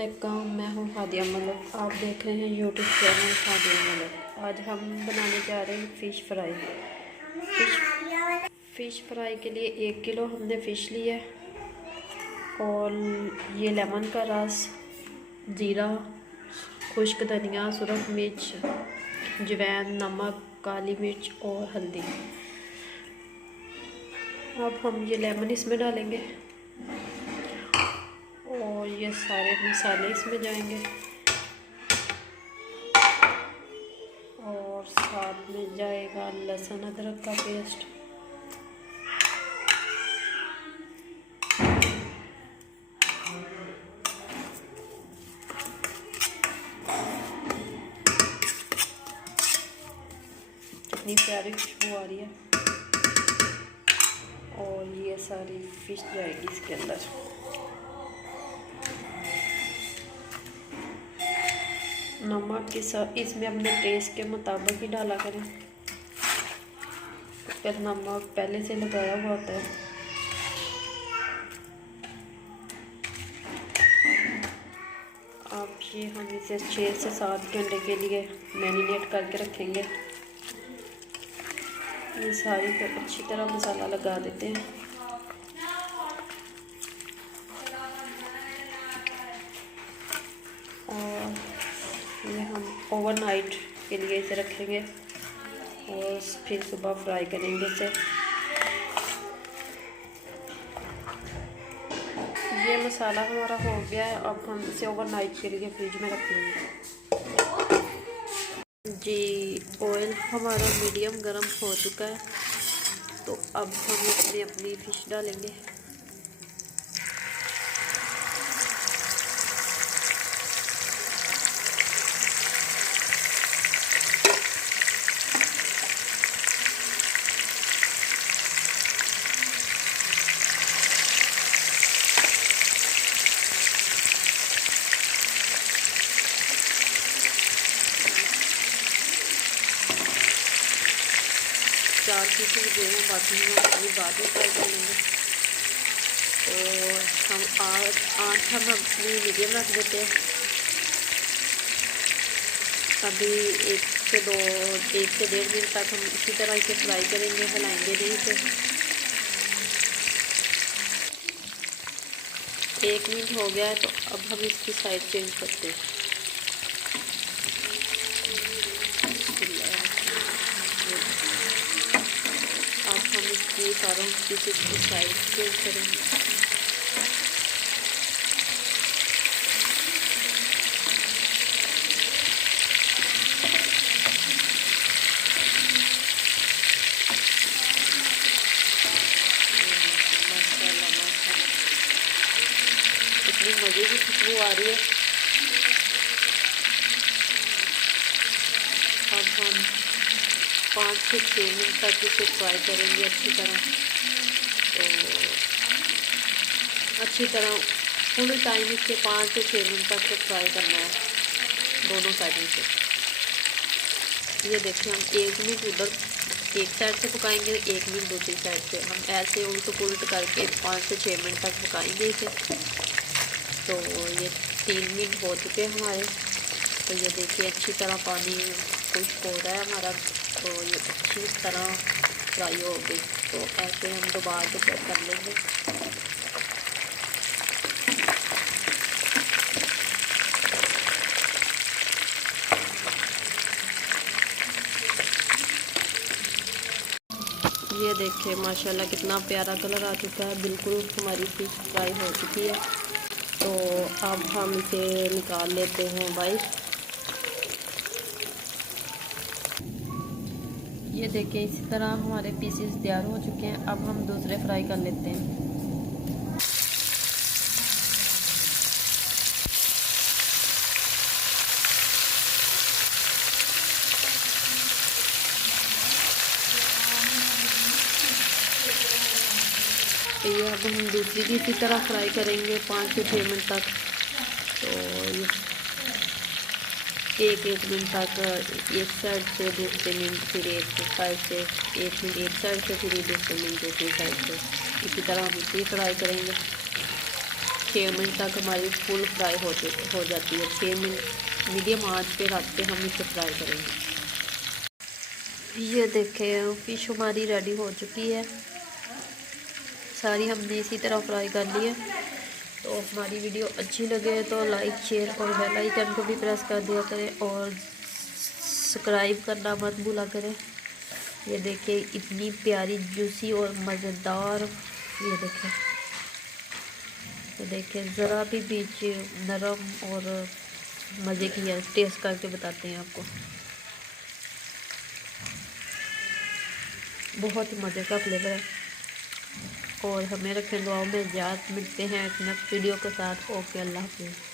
मैं हूँ हादिया मलिक। आप देख रहे हैं यूट्यूब चैनल हादिया मलिक। आज हम बनाने जा रहे हैं फ़िश फ्राई। फ़िश फ्राई के लिए 1 किलो हमने फ़िश लिया और ये लेमन का रस, ज़ीरा, खुश्क धनिया, सुरख मिर्च, अजवाइन, नमक, काली मिर्च और हल्दी। अब हम ये लेमन इसमें डालेंगे और ये सारे मसाले इसमें जाएंगे और साथ में जाएगा लहसुन अदरक का पेस्ट, कितनी प्यारी खुशबू आ रही है। और ये सारी फिश जाएगी इसके अंदर। नमक के साथ इसमें अपने टेस्ट के मुताबिक ही डाला करें, फिर नमक पहले से लगाया हुआ होता है। अब ये हम इसे 6 से 7 घंटे के लिए मैरिनेट करके रखेंगे। ये सारी पे अच्छी तरह मसाला लगा देते हैं। और ये हम ओवरनाइट के लिए इसे रखेंगे और फिर सुबह फ्राई करेंगे इसे। ये मसाला हमारा हो गया है। अब हम इसे ओवरनाइट के लिए फ्रिज में रख लेंगे। जी, ऑयल हमारा मीडियम गरम हो चुका है, तो अब हम इसमें अपनी फ़िश डालेंगे। चार पीसेस जो हैं बाकी हम अपनी बाद में फ्राई कर लेंगे। और हम आठ हम अपनी मीडियम रख देते हैं। अभी 1 से 1.5 मिनट तक हम इसी तरह इसे फ्राई करेंगे, हिलाएंगे नहीं इसे। 1 मिनट हो गया है, तो अब हम इसकी साइड चेंज करते हैं। हम इसकी सारों की साइड चेंज करेंगे। इतनी मज़े की खुशबू आ रही है। अब हम 5 से 6 मिनट तक इसे फ्राई करेंगे अच्छी तरह। तो अच्छी तरह फुल टाइम इसे 5 से 6 मिनट तक फ्राई करना है दोनों साइडों से। ये देखिए, हम 1 मिनट उधर एक साइड से पकाएंगे, 1 मिनट दूसरी साइड से। हम ऐसे उल्ट पुलट करके 5 से 6 मिनट तक पकाएंगे इसे। तो ये 3 मिनट हो चुके हैं हमारे। तो ये देखिए, अच्छी तरह पानी खुश्क हो रहा है हमारा। तो ये अच्छी तरह फ्राई हो गई। तो ऐसे हम दोबारा से फ्राई कर लेंगे। ये देखिए, माशाल्लाह कितना प्यारा कलर आ चुका है। बिल्कुल हमारी फिश फ्राई हो चुकी है। तो अब हम इसे निकाल लेते हैं बाहर। ये देखिए, इसी तरह हमारे पीसेस तैयार हो चुके हैं। अब हम दूसरे फ्राई कर लेते हैं। तो ये अब हम दूसरी भी इसी तरह फ्राई करेंगे 5 से 6 मिनट तक। तो ये 1 मिनट तक एक साइड से, दूसरे मिनट फिर एक साइड से, 1 मिनट एक साइड से, फिर दूसरे मिनट दूसरी साइड से। इसी तरह हम इसे फ्राई करेंगे। 6 मिनट तक हमारी फुल फ्राई हो जाती है। 6 मिनट मीडियम आंच पे रख के हम इसे फ्राई करेंगे। ये देखें फ़िश हमारी रेडी हो चुकी है, सारी हमने इसी तरह फ्राई कर ली है। तो हमारी वीडियो अच्छी लगे तो लाइक शेयर और बेल आइकन को भी प्रेस कर दिया करें और सब्सक्राइब करना मत भूला करें। ये देखिए इतनी प्यारी जूसी और मज़ेदार, ये देखें ज़रा भी बीच नरम और मज़े की है। टेस्ट करके बताते हैं आपको, बहुत ही मज़े का फ्लेवर है। और हमें रखें दुआओं में। इजाज़त, मिलते हैं नेक्स्ट वीडियो के साथ। ओके, अल्लाह हाफिज़।